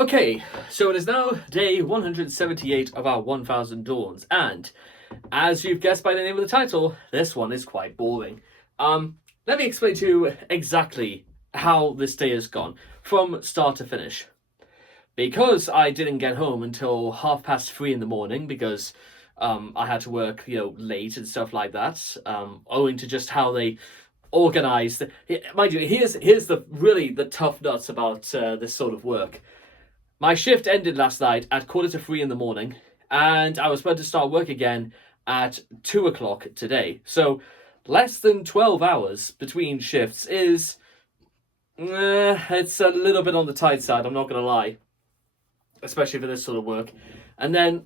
Okay, so it is now day 178 of our 1000 Dawns, and as you've guessed by the name of the title, this one is quite boring. Let me explain to you exactly how this day has gone, from start to finish. Because I didn't get home until 3:30 in the morning, because I had to work, late and stuff like that, owing to just how they organise. Mind you, here's the tough nuts about this sort of work. My shift ended last night at 2:45 in the morning, and I was meant to start work again at 2 o'clock today. So less than 12 hours between shifts is, it's a little bit on the tight side, I'm not going to lie, especially for this sort of work. And then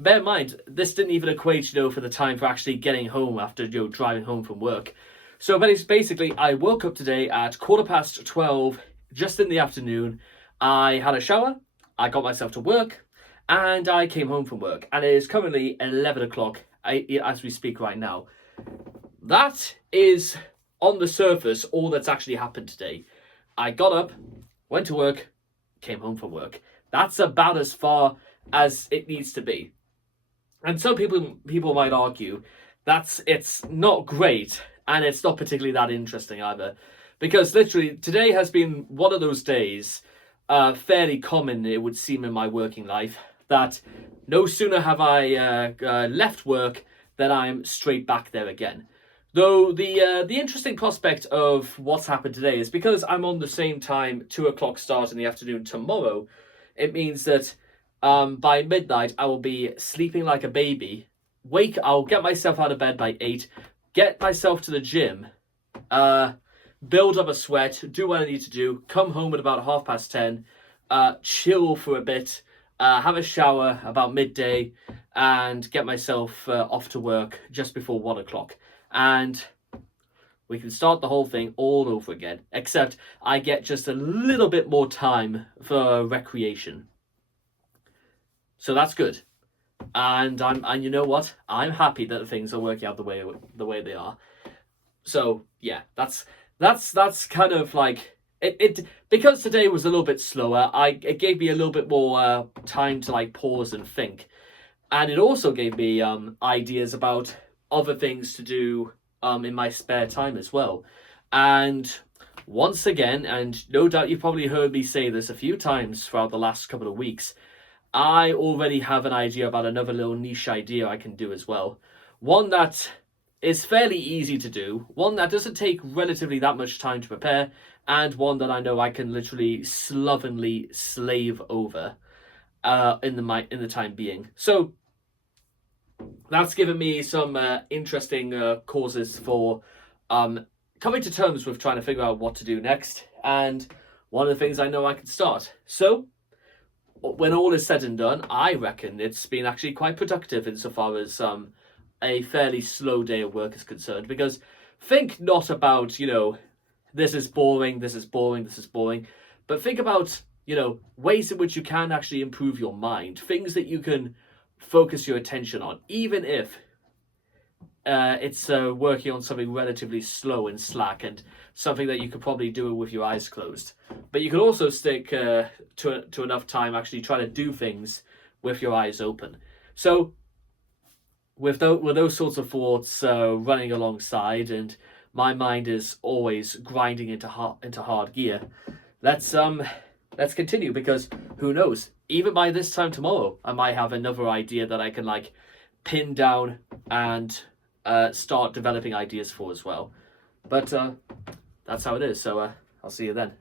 bear in mind, this didn't even equate, for the time for actually getting home after, driving home from work. So basically, I woke up today at 12:15, just in the afternoon. I had a shower, I got myself to work, and I came home from work. And it is currently 11 o'clock as we speak right now. That is, on the surface, all that's actually happened today. I got up, went to work, came home from work. That's about as far as it needs to be. And some people might argue it's not great, and it's not particularly that interesting either. Because literally, today has been one of those days, fairly common, it would seem, in my working life, that no sooner have I left work than I'm straight back there again. Though the interesting prospect of what's happened today is because I'm on the same time 2 o'clock start in the afternoon tomorrow. It means that by midnight I will be sleeping like a baby. I'll get myself out of bed by 8, get myself to the gym, build up a sweat, do what I need to do, come home at about 10:30, chill for a bit, have a shower about midday, and get myself off to work just before 1 o'clock. And we can start the whole thing all over again, except I get just a little bit more time for recreation. So that's good. And you know what? I'm happy that things are working out the way they are. So yeah, that's kind of like it because today was a little bit slower. It gave me a little bit more time to like pause and think, and it also gave me ideas about other things to do in my spare time as well. And once again, and no doubt you've probably heard me say this a few times throughout the last couple of weeks, I already have an idea about another little niche idea I can do as well. One that is fairly easy to do, one that doesn't take relatively that much time to prepare, and one that I know I can literally slovenly slave over in the time being. So that's given me some interesting causes for coming to terms with trying to figure out what to do next, and one of the things I know I can start. So when all is said and done, I reckon it's been actually quite productive insofar as a fairly slow day of work is concerned, because think not about, this is boring, this is boring, this is boring, but think about, ways in which you can actually improve your mind, things that you can focus your attention on, even if it's working on something relatively slow and slack and something that you could probably do with your eyes closed. But you could also stick to enough time actually try to do things with your eyes open. So with those sorts of thoughts running alongside, and my mind is always grinding into hard gear, let's continue, because who knows, even by this time tomorrow I might have another idea that I can like pin down and start developing ideas for as well. But that's how it is. So I'll see you then.